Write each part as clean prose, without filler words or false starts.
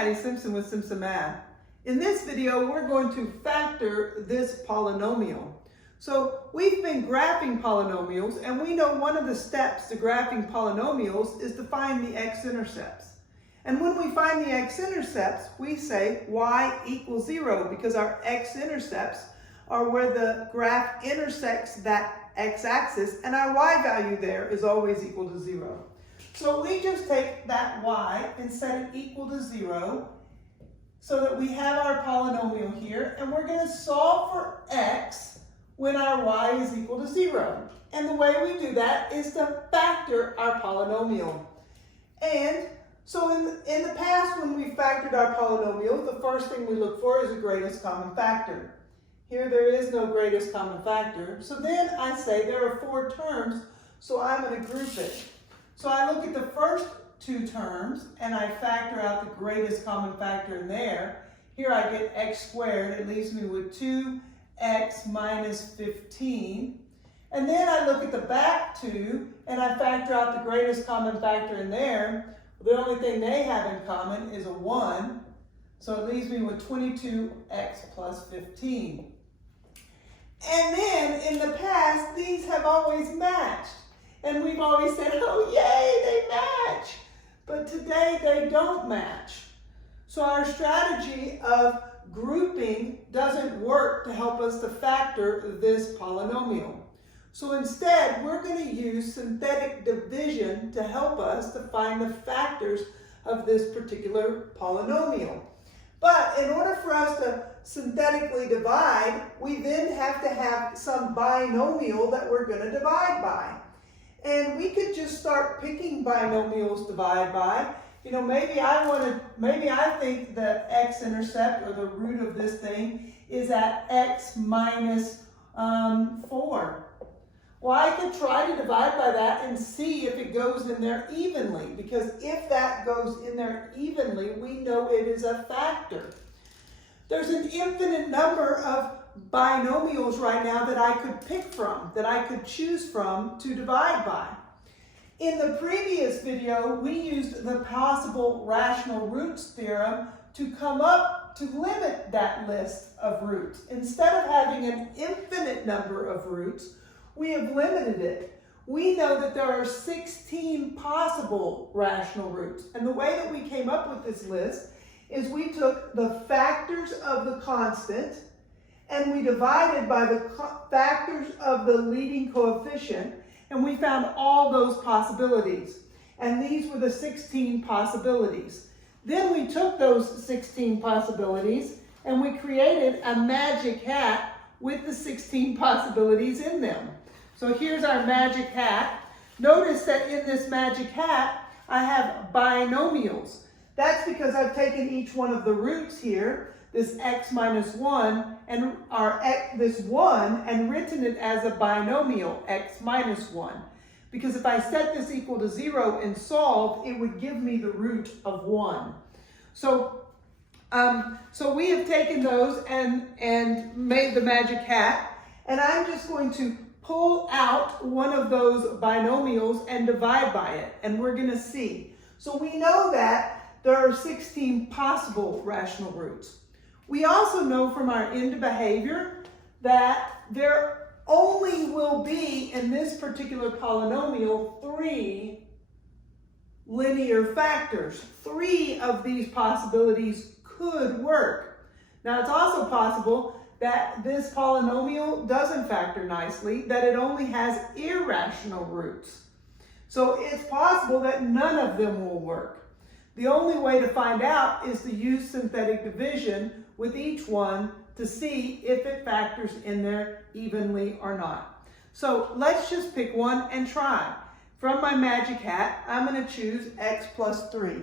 Patty Simpson with Simpson Math. In this video, we're going to factor this polynomial. So we've been graphing polynomials, and we know one of the steps to graphing polynomials is to find the x-intercepts. And when we find the x-intercepts, we say y equals 0 because our x-intercepts are where the graph intersects that x-axis, and our y value there is always equal to 0. So we just take that y and set it equal to 0 so that we have our polynomial here, and we're going to solve for x when our y is equal to 0. And the way we do that is to factor our polynomial. And so in the past, when we factored our polynomial, the first thing we look for is the greatest common factor. Here there is no greatest common factor. So then I say there are 4 terms, so I'm going to group it. So I look at the first 2 terms and I factor out the greatest common factor in there. Here I get x squared. It leaves me with 2x minus 15. And then I look at the back 2 and I factor out the greatest common factor in there. The only thing they have in common is a 1. So it leaves me with 22x plus 15. And then in the past, these have always matched. And we've always said, oh yay, they match. But today they don't match. So our strategy of grouping doesn't work to help us to factor this polynomial. So instead, we're going to use synthetic division to help us to find the factors of this particular polynomial. But in order for us to synthetically divide, we then have to have some binomial that we're going to divide by. And we could just start picking binomials to divide by. You know, maybe I think the x-intercept or the root of this thing is at x minus 4. Well, I could try to divide by that and see if it goes in there evenly, because if that goes in there evenly, we know it is a factor. There's an infinite number of binomials right now that I could pick from, that I could choose from to divide by. In the previous video, we used the possible rational roots theorem to come up to limit that list of roots. Instead of having an infinite number of roots, we have limited it. We know that there are 16 possible rational roots. And the way that we came up with this list is we took the factors of the constant and we divided by the factors of the leading coefficient, and we found all those possibilities. And these were the 16 possibilities. Then we took those 16 possibilities and we created a magic hat with the 16 possibilities in them. So here's our magic hat. Notice that in this magic hat, I have binomials. That's because I've taken each one of the roots here, this x minus 1, and this 1, and written it as a binomial, x minus 1. Because if I set this equal to 0 and solve, it would give me the root of 1. So we have taken those and made the magic hat, and I'm just going to pull out one of those binomials and divide by it, and we're going to see. So we know that there are 16 possible rational roots. We also know from our end behavior that there only will be, in this particular polynomial, 3 linear factors. 3 of these possibilities could work. Now, it's also possible that this polynomial doesn't factor nicely, that it only has irrational roots. So it's possible that none of them will work. The only way to find out is to use synthetic division with each one to see if it factors in there evenly or not. So let's just pick one and try. From my magic hat, I'm going to choose x plus 3.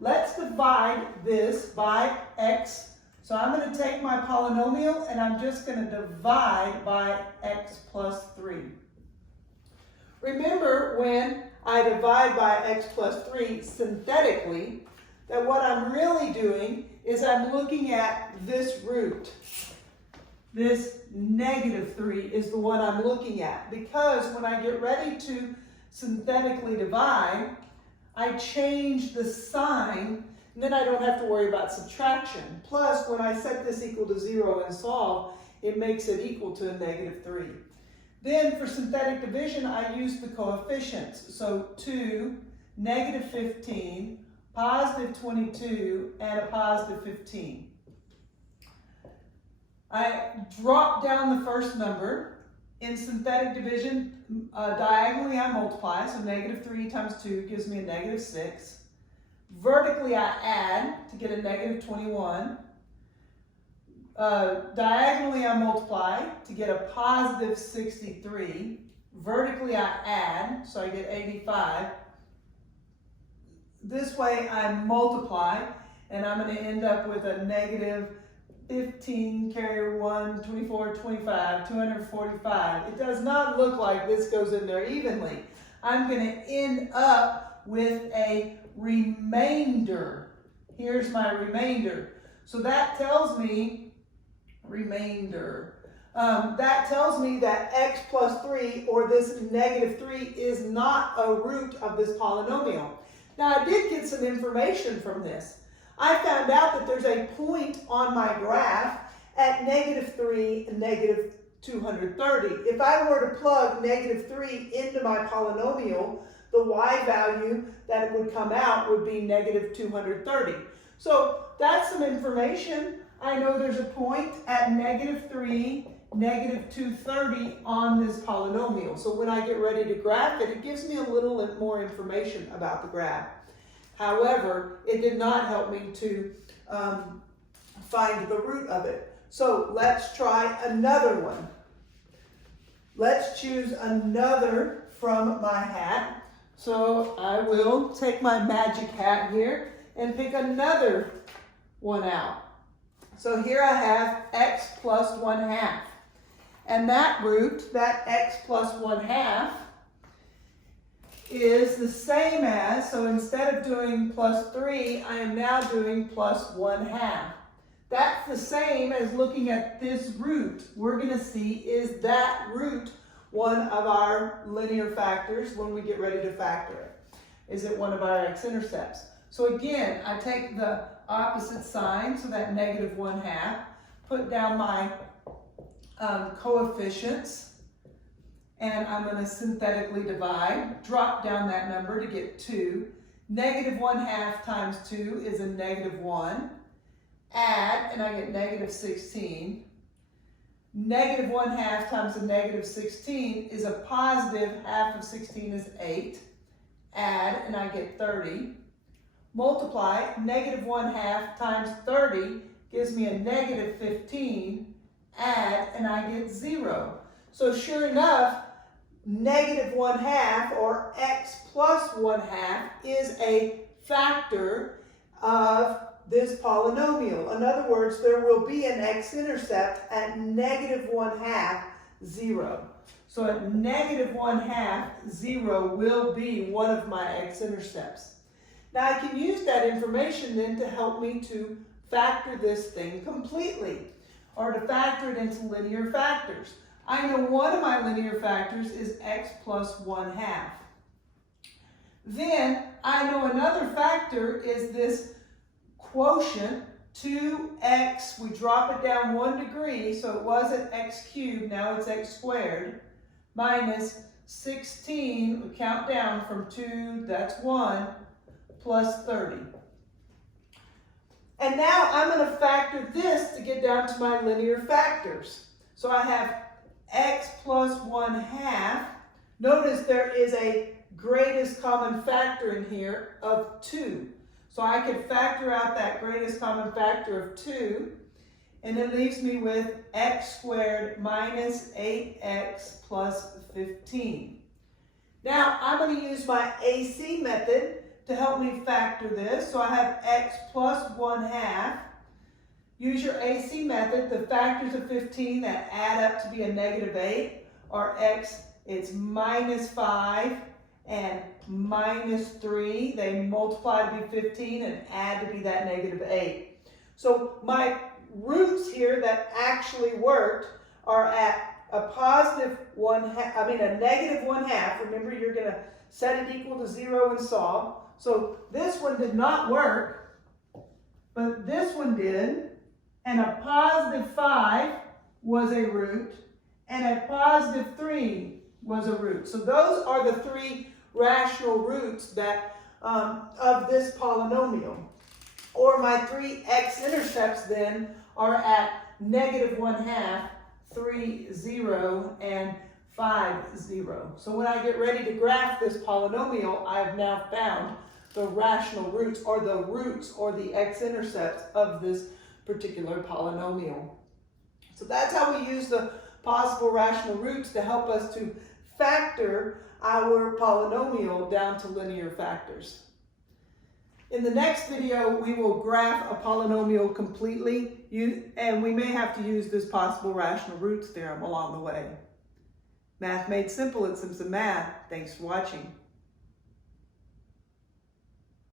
Let's divide this by x. So I'm going to take my polynomial and I'm just going to divide by x plus 3. Remember, when I divide by x plus 3 synthetically, that what I'm really doing is I'm looking at this root. This negative 3 is the one I'm looking at, because when I get ready to synthetically divide, I change the sign And then I don't have to worry about subtraction. Plus, when I set this equal to 0 and solve, it makes it equal to a -3. Then for synthetic division, I use the coefficients. So 2, -15, +22, and a +15. I drop down the first number. In synthetic division, diagonally I multiply, so -3 times 2 gives me a -6. Vertically I add to get a -21. Diagonally I multiply to get a +63. Vertically I add, so I get 85. This way I multiply, and I'm going to end up with a -15, carry 1, 24, 25, 245. It does not look like this goes in there evenly. I'm going to end up with a remainder. Here's my remainder. So that tells me, that tells me that x plus 3, or this -3, is not a root of this polynomial. Now I did get some information from this. I found out that there's a point on my graph at -3 and -230. If I were to plug -3 into my polynomial, the y value that would come out would be -230. So that's some information. I know there's a point at -3, -230 on this polynomial. So when I get ready to graph it, it gives me a little more information about the graph. However, it did not help me to find the root of it. So let's try another one. Let's choose another from my hat. So I will take my magic hat here and pick another one out. So here I have x plus 1/2. And that root, that x plus 1/2, is the same as, so instead of doing +3, I am now doing plus 1/2. That's the same as looking at this root. We're going to see, is that root one of our linear factors when we get ready to factor it? Is it one of our x-intercepts? So again, I take the opposite sign, so that -1/2, put down my coefficients, and I'm going to synthetically divide, drop down that number to get 2. -1/2 times 2 is a -1. Add, and I get -16. -1/2 times a -16 is a +half of 16 is 8. Add, and I get 30. Multiply, -1/2 times 30 gives me a -15. Add, and I get 0. So sure enough, -1/2, or x plus 1/2, is a factor of this polynomial. In other words, there will be an x-intercept at -1/2, 0. So at -1/2, 0 will be one of my x-intercepts. Now I can use that information then to help me to factor this thing completely, or to factor it into linear factors. I know one of my linear factors is x plus 1/2. Then I know another factor is this quotient, 2x, we drop it down 1 degree, so it was at x cubed, now it's x squared, minus 16, we count down from 2, that's 1, plus 30. And now I'm going to factor this to get down to my linear factors. So I have x plus 1/2. Notice there is a greatest common factor in here of 2. So I could factor out that greatest common factor of 2, and it leaves me with x squared minus 8x plus 15. Now I'm going to use my AC method to help me factor this. So I have x plus 1/2. Use your AC method. The factors of 15 that add up to be a -8 are x, it's -5 and -3. They multiply to be 15 and add to be that -8. So my roots here that actually worked are at a -1/2. Remember, you're going to set it equal to 0 and solve. So this one did not work. but this one did, and a positive 5 was a root, and a positive 3 was a root. So those are the three rational roots that of this polynomial. Or my three x-intercepts then are at -1/2, 3, 0, and 5, 0. So when I get ready to graph this polynomial, I have now found the rational roots, or the x-intercepts of this particular polynomial. So that's how we use the possible rational roots to help us to factor our polynomial down to linear factors. In the next video, we will graph a polynomial completely, and we may have to use this possible rational roots theorem along the way. Math made simple at Simpson Math. Thanks for watching.